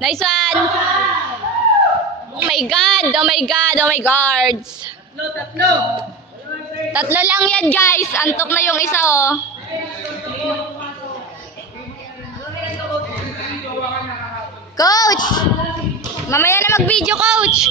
Nice one! Oh my God! Oh my God! Oh my guards! Tatlo lang yan, guys. Antok na yung isa, oh. Coach! Mamaya na mag-video, coach!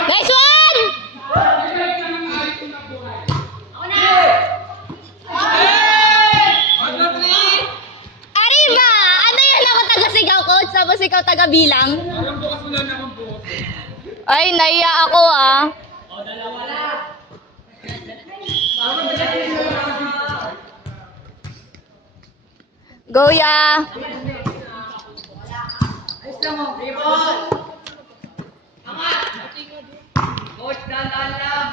Nice one! Arriba! Ano yun ako taga-sigaw, coach? Tapos ikaw taga-bilang? Ay, naiya ako, ah. Go, ya! Coach, dahan-dahan lang.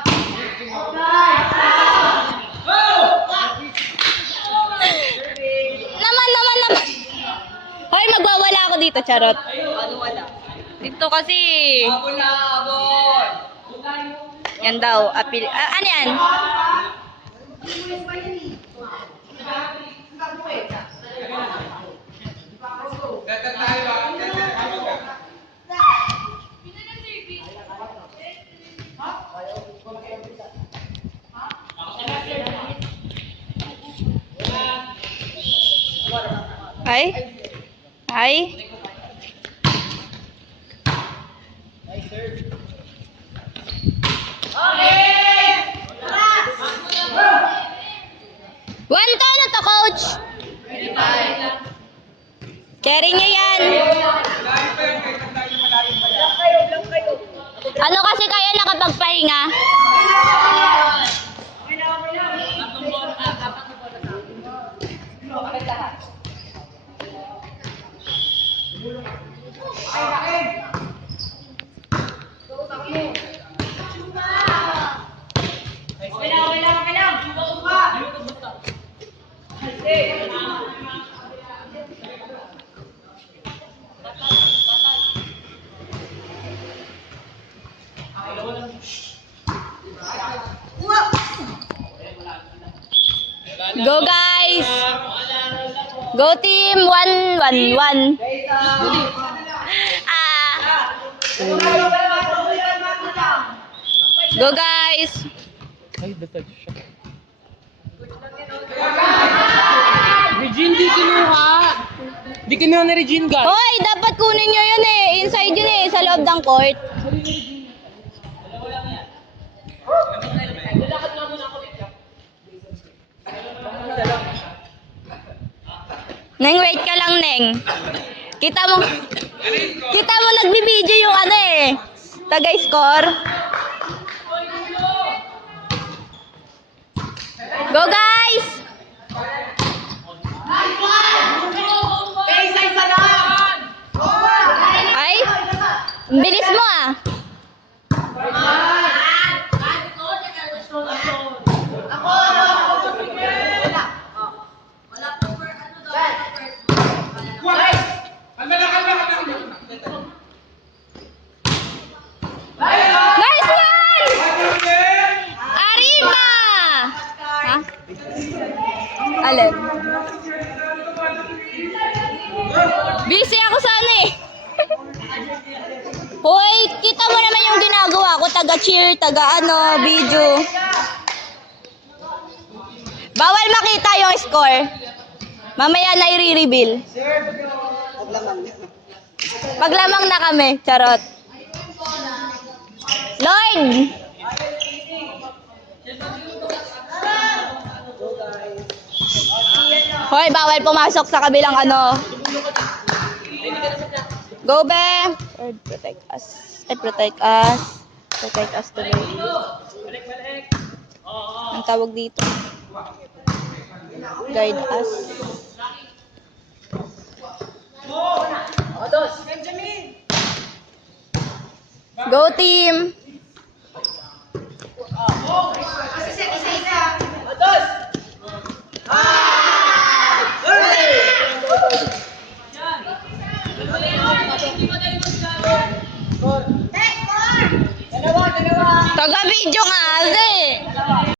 Naman. Hoy, magwawala ako dito, charot. Ano wala? Dito kasi. Abon na, abon. Yan daw, apil. Ano yan? Ay. One to na to, coach. Carry niya yan. Ano kasi kaya nakapagpahinga? Go, guys! Go, team! 1-1-1. Go, guys! Regine, di kinuha. Di kinuha ni Regine, guys. Hoy, dapat kunin nyo yun eh. Inside yun eh, sa loob ng court. Neng, wait ka lang, Neng. Kita mo nagbibideo yung ano eh. Taga-score. Go, guys! Ay, bilis mo ah. Nice one! Arriba! Ha? Alin? Busy ako sana eh. Hoy, kita mo naman yung ginagawa ko. Taga-cheer, taga-ano, video. Bawal makita yung score. Mamaya na i-reveal. Paglamang na kami, charot. Lloyd! Hoy, bawal pumasok sa kabilang ano. Go, be! Lord, protect us. Protect us. Protect us today. Ang tawag dito. Guide us. Go, team! Dalawa. Taga-video nga, ate.